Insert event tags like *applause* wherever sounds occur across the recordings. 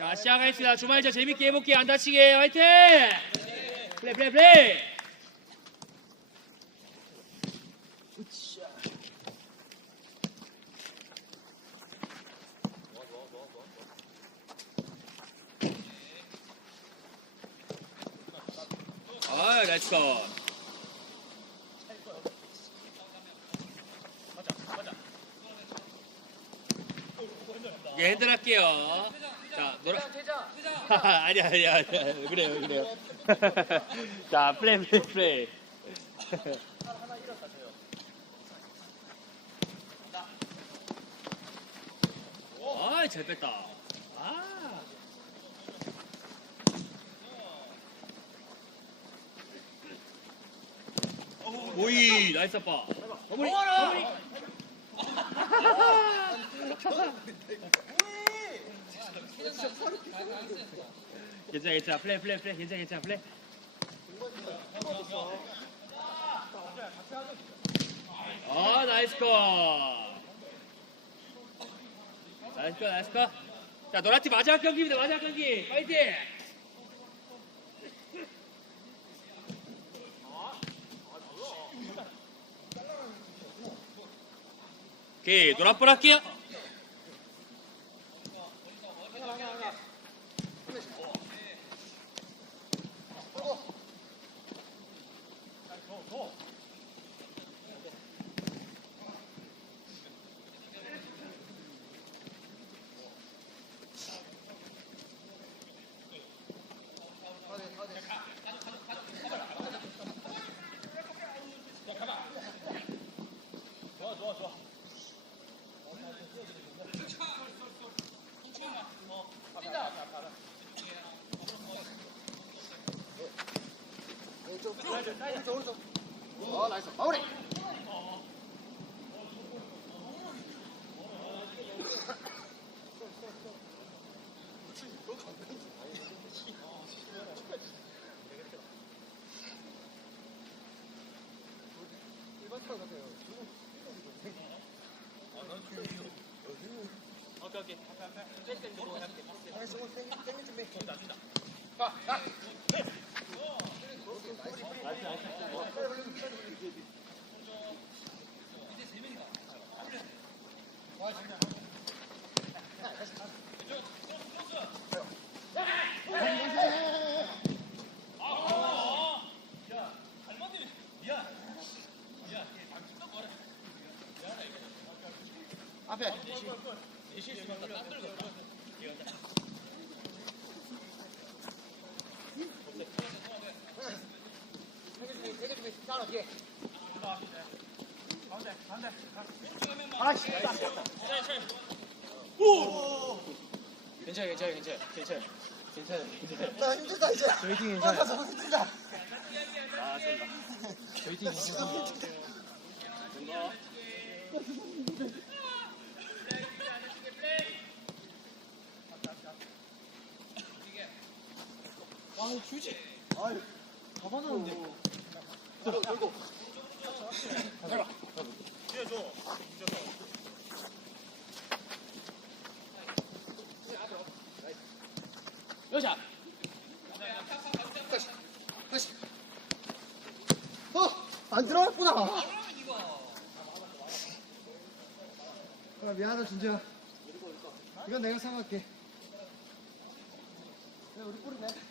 자, 시작하겠습니다. 주말이죠. 재밌게 해볼게요. 안 다치게. 화이팅! 플레이, 플레이, 플레이! 아, 나이스 컷. 예, 핸들 할게요. 자, 노라. 아니야, 아니야, 아니야. 그래요, 그래요. *laughs* 자, 플레이, 플레이, 플레이. 아, 잘 뺐다. 아. 오이, 나이스 아빠. 어머니, 어머니. 괜찮아, 괜찮아. 플레이, 플레이, 플레이. 괜찮아, 괜찮아. 플레이. 아, 나이스 컷. 나이스 컷, 나이스 컷. 자, 노라팀 마지막 경기입니다. 마지막 경기. 파이팅! 오케이, 노란불 할게요. 어, 나이스. 마무리. 앞에. 아씨. 괜찮아 괜찮아 괜찮아 괜찮아 괜찮아 괜찮아 나 힘들다 이제. 저희 팀나 괜찮아 너무 힘들다. 저희 팀 괜찮아 아주 받았는데 들고 들고. 해봐. 여자. 다시. 다시. 어, 안 들어갔구나. 아, 미안하다 준지야. 이건 내가 사갈게. 야, 우리 뿌리네.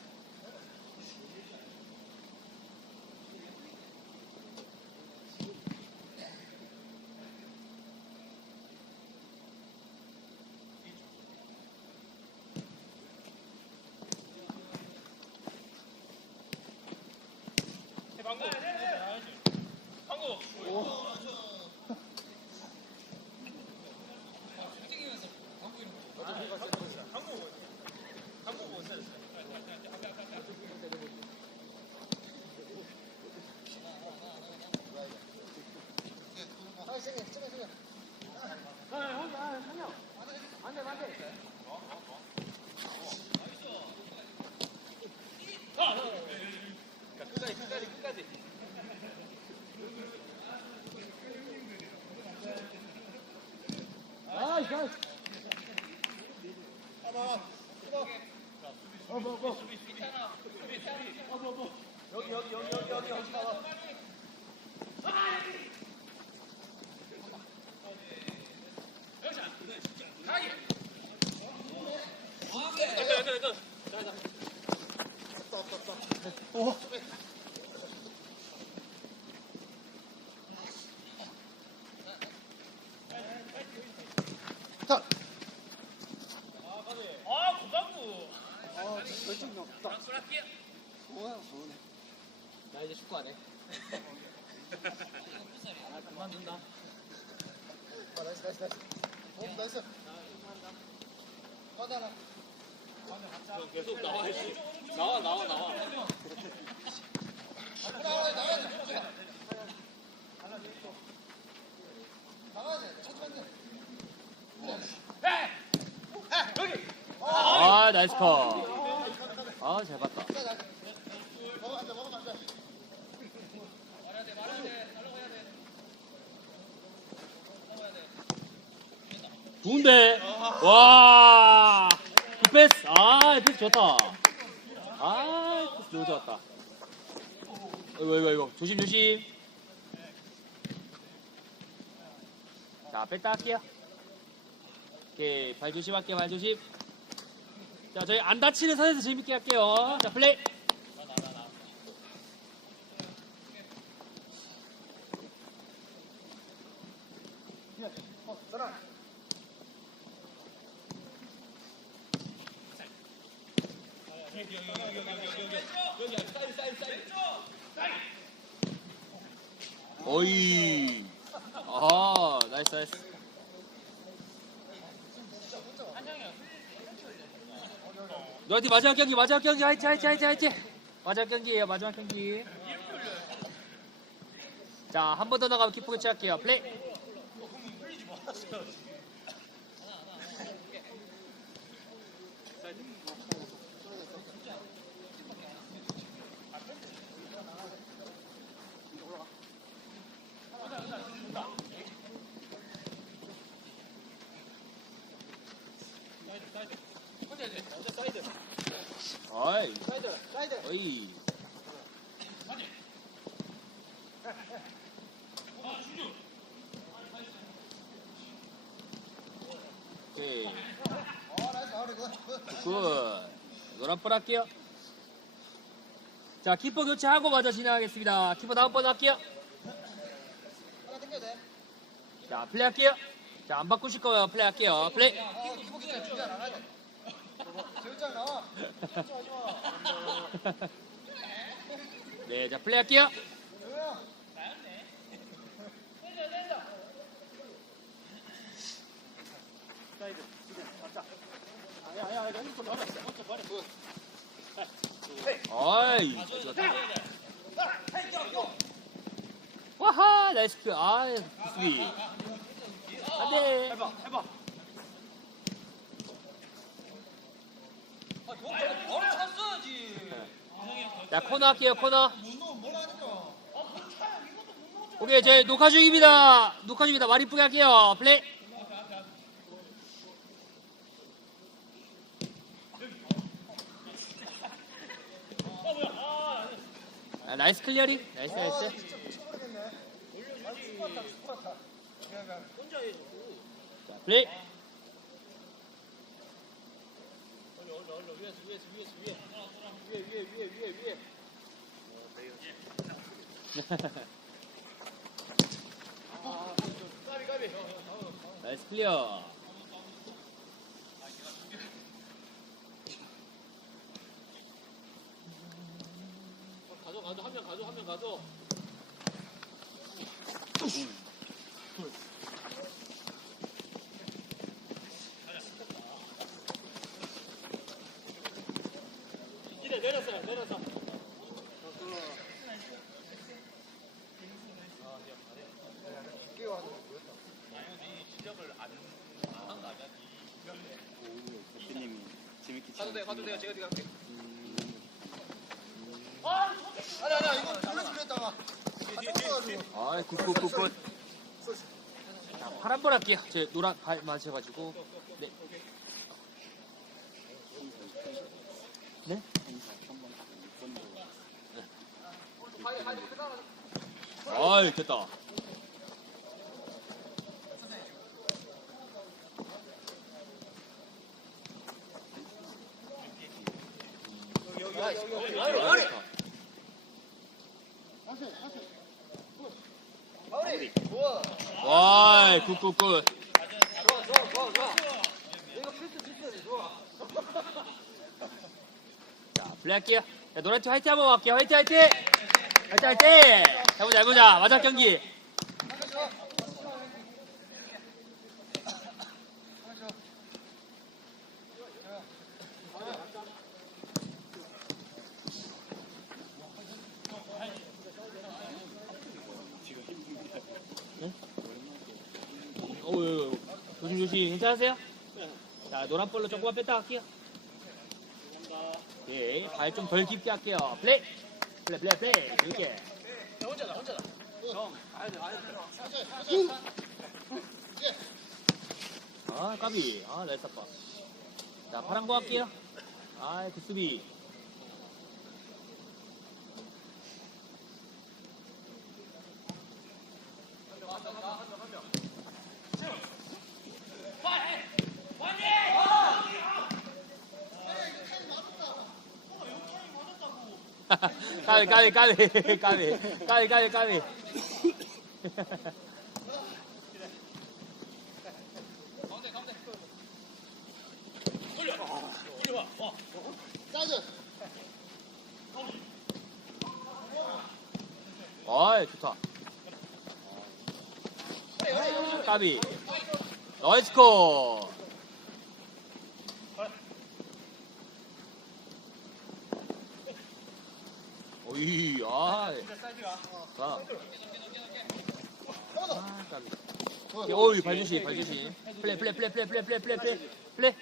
아, 생겨, 생겨, 생겨. 끝까지, 끝까지, 끝까지. 아, 이거. 어, 뭐, 뭐. 여기 여기 여기 여기 여기 여기 봐봐. 어. 자. 아, 고방구. 아, 결정 없다. 방출할게요. 뭐야, 뭐네. 나 이제 축구 안 해. 아 그만둔다. 아, 나이스, 나이스, 나이스. 어, 나이스. 받아라. 계속 나와야지. 나와, 나와, 나와. 나와야 돼, 나와야 돼. 천천히. 아, 나이스 컷. 아, 잘 봤다. 먹어, 안 돼, 먹으면 안 돼. 좋은데? 와. 이 패스. 아, 이 패스 좋다. 아, 이 패스 너무 좋았다. 이거, 이거, 이거. 조심, 조심. 자, 뺐다 할게요. 오케이. 발 조심할게요, 발 조심. 자, 저희 안 다치는 선에서 재밌게 할게요. 자, 플레이. 어, 전화. 어이. 아, 나이스, 나이스. 너한테 마지막 경기, 마지막 경기, 화이팅, 화이팅, 화이팅, 화이팅. 마지막 경기예요, 마지막 경기. 자, 한 번 더 나가면 기쁘게 취할게요. 플레이. 어이, 사이드, 사이드. 어이. 오케이. 어, 나이스, 나이스, 굿, 굿. 굿. 노란 볼 할게요. 자, 키퍼 교체하고 마저 진행하겠습니다. 키퍼 다음 번 할게요. 하나 당겨야 돼. 자, 플레이 할게요. 자, 안 바꾸실 거예요. 플레이 할게요. 플레이. 어, 기복 준비 안 하야 돼. 재울장 나와. 걱정하지 마. 네, 자, 플레이 할게요. 재우야. 어이, 좋다. 와하, 나이스 큐. 아, 수비. 안 돼. 해봐, 해봐. 자, 코너 할게요, 코너. 오케이, 제 녹화 중입니다. 녹화 중입니다. 말 이쁘게 할게요. 플레이. 아, 나이스 클리어링. 나이스, 아, 나이스. 진짜 미쳐버리겠네. 아, 축구 같다, 축구 같다. 미안, 미안. 자, 플레이. 나이스 클리어. 가져, 가져, 한 명 가져, 한 명 가져. 내렸어요, 내렸어. 쉽게 와서 보였다. 대표님이 재밌게 가도 돼 가도 돼요. 제가 뒤가 할게. 아니, 아니, 이거 돌려주려 했다가. 아, 쏠려가지고. 아이, 굿 굿 굿 굿. 자, 파란 볼 할게요. 제 노란 발 맞춰가지고. 네. 아이, 됐다. 와이, 굿굿굿. 플레이할게요. 자, 노란팀 화이팅 한번 할게요. 화이팅, 화이팅! 화이팅, 화이팅! 해보자, 해보자. 마지막 경기. 어우, 조심, 조심. 괜찮으세요? 자, 노란 볼로 조금만 뺐다 갈게요. 예, 발 좀 덜 깊게 할게요. 플레이! 플레이, 플레이, 플레이. 이렇게. 아, 까비. 아, 아빠. 자, 파란 거 할게요. 아, 그 수비. 까비, 까비, 까비, *laughs* 까비, 까비, 까비, 까비. 어이, 좋다. 까비. 나이스 코. 오이, 아. 자. 아. 오케이, 어이, 발주시, 발주시. 플레이, 플레이, 플레이, 플레이, 플레이, 플레이, 플레이, 플레이. 플레이.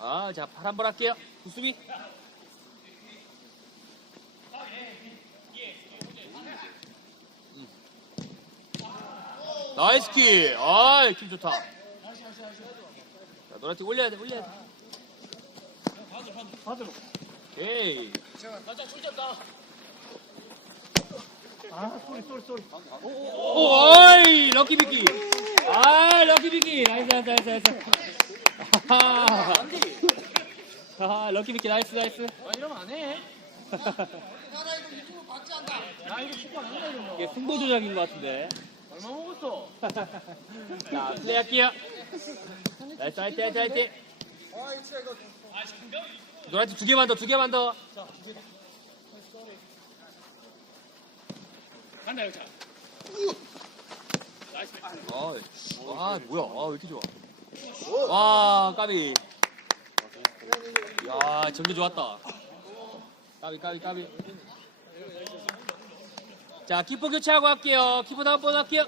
아, 자, 파란 볼 할게요. 구수비. 나이스 킬. 아, 킬 좋다. 자, 노란 팀 올려야 돼, 올려야 돼. 오케이. 오, 어이, 럭키 비키. 아, 럭키 비키. 나이스, 나이스, 나이스, 나이스. 아하. 아, 럭키 비키 나이스, 나이스. 아, 이러면 안 해. *laughs* 이게 승부 조작인 것 같은데. 얼마 먹었어? 자, 플레이 할게요. 나이스, 화이팅, 화이팅, 화이팅. 아. 노란팀 두 개만 더, 두 개만 더. 간다, 여자. 어, 와, 뭐야. 아, 왜 이렇게 좋아. 와, 까비. 야, 전개 좋았다. 까비, 까비, 까비. 자, 키퍼 교체하고 할게요. 키퍼 다음 번호 할게요.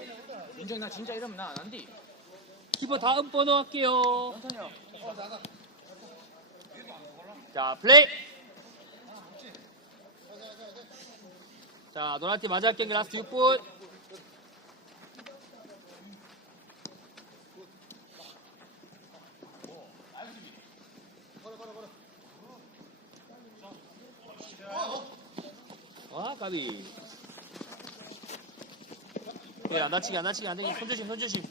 인정, 나 진짜 이러면 나 안 한디. 키퍼 다음 번호 할게요. 자, 플레이. 자, 노란팀 마지막 경기 라스트 6분. 와, 까비. 네, 안 다치게, 안 다치게, 안 되게. 손 조심, 손 조심.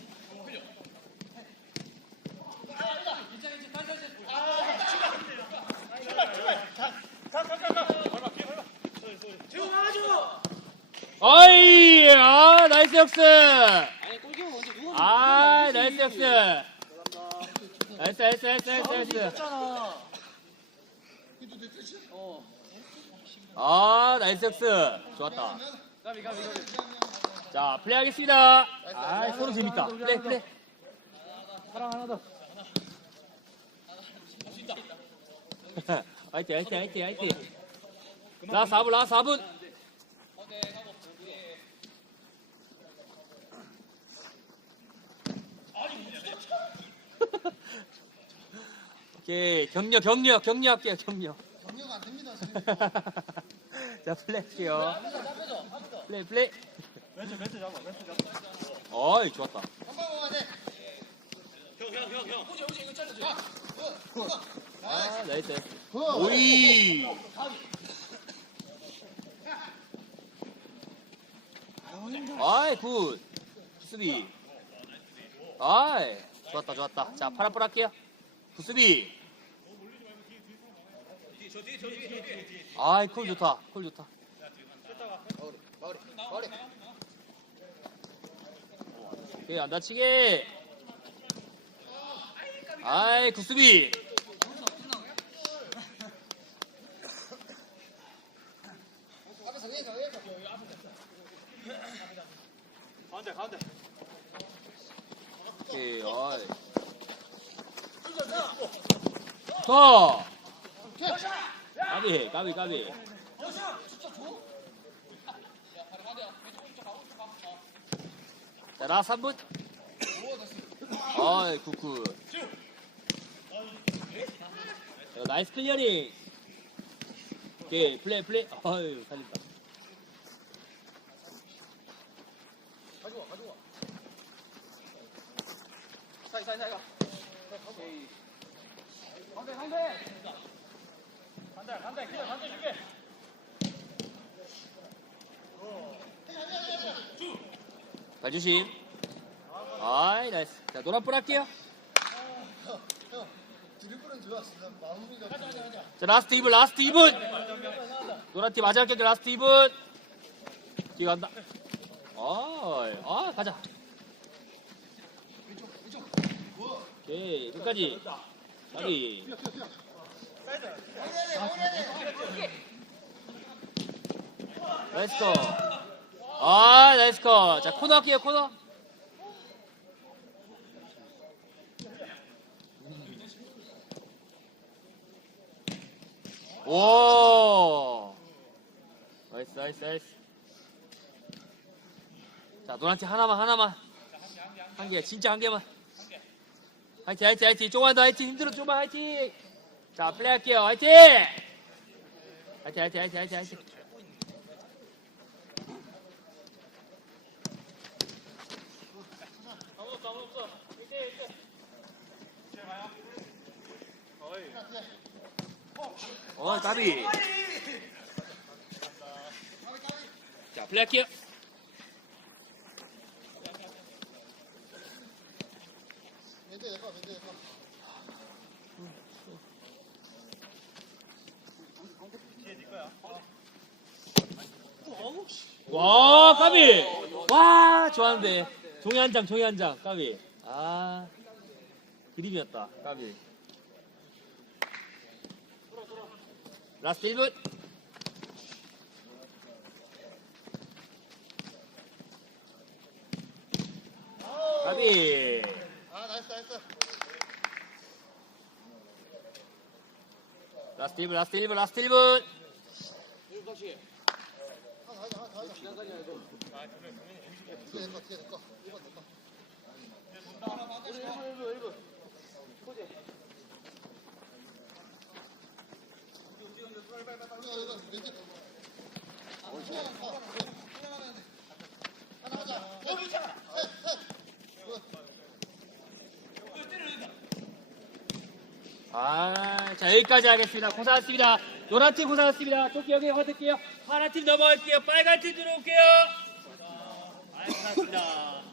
어이, 아, 나이스 역스. 아, 나이스 역스. 나이스, 나이스, 나이스, 나이스, 나이스. 아, 나이스 역스. 좋았다. 가비, 가비, 가비. 자, 플레이 하겠습니다. 아, 서로 재밌다. 플레이, 플레이. 사랑 하나 더. *laughs* 화이팅, 화이팅, 화이팅, 화이팅. 나 4분, 나 4분. 오케이, 격려, 격려, 격려 할게요, 격려. 정리가 안 됩니다, *laughs* 지금. 자, 플레이 할게요. 플레이, 플레이. 멘트 멘트 잡아 멘트 잡아 어이, 좋았다. 아, 나이스. 굿. 오이. 아이, 굿. 수비. 아이, 좋았다, 좋았다. 자, 파란 볼 할게요. 구수비. 아이, 콜 좋다. 콜 좋다. 마무리, 마무리, 마무리. 오케이, 안 다치게. 아이, 구수비. 가운데 가운데 오케이, 어이. 더! 까비, 까비, 까비. 자, 나 3분. 어이, 굿굿. 자, 나이스 클리어링. 오케이, 플레이, 플레이. 어이, 살린다. 가져와 가져와 사이 사이 사이 가 오케이 가운데 가운데 간다 간다 그냥 간다 줄게 발 조심. 아이, 나이스. 자, 노란불 할게요. 형, 드리블은 좋았어. 난 마무리가. 자, 라스트 2분, 라스트 2분. 노란팀 마지막 경기 라스트 2분. 뒤에 간다. 어이, 아, 가자. 오케이, 끝까지. 돼. 나이스 컷. 아, 나이스 컷. 자, 코너 할게요, 코너. 오. 나이스, 나이스, 나이스. 자, 노란 팀 하나만, 하나만. 한 개, 진짜 한 개만. 화이팅, 화이팅, 화이팅. 조금만 더 화이팅. 힘들어, 조금만 화이팅. 자, 플레이 할게요. 화이팅! 화이팅, 화이팅, 화이팅, 화이팅, 화이팅. 어, 까비. 자, 플레이할게요. 왼쪽 내 거, 왼쪽 내 거. 와, 까비. 와, 좋았는데. 종이 한 장, 종이 한 장, 까비. 아, 그림이었다, 까비. 라스트 1분. 까비. 아, 나이스, 나이스. 라스트 1분, 라스트 1분, 라스트 1분. 굿. 아, 자, 여기까지 하겠습니다. 고생하셨습니다. 노란팀 고생하셨습니다. 토끼 여기 받을게요. 파란팀 넘어갈게요. 빨간팀 들어올게요. 아, 고생하셨습니다.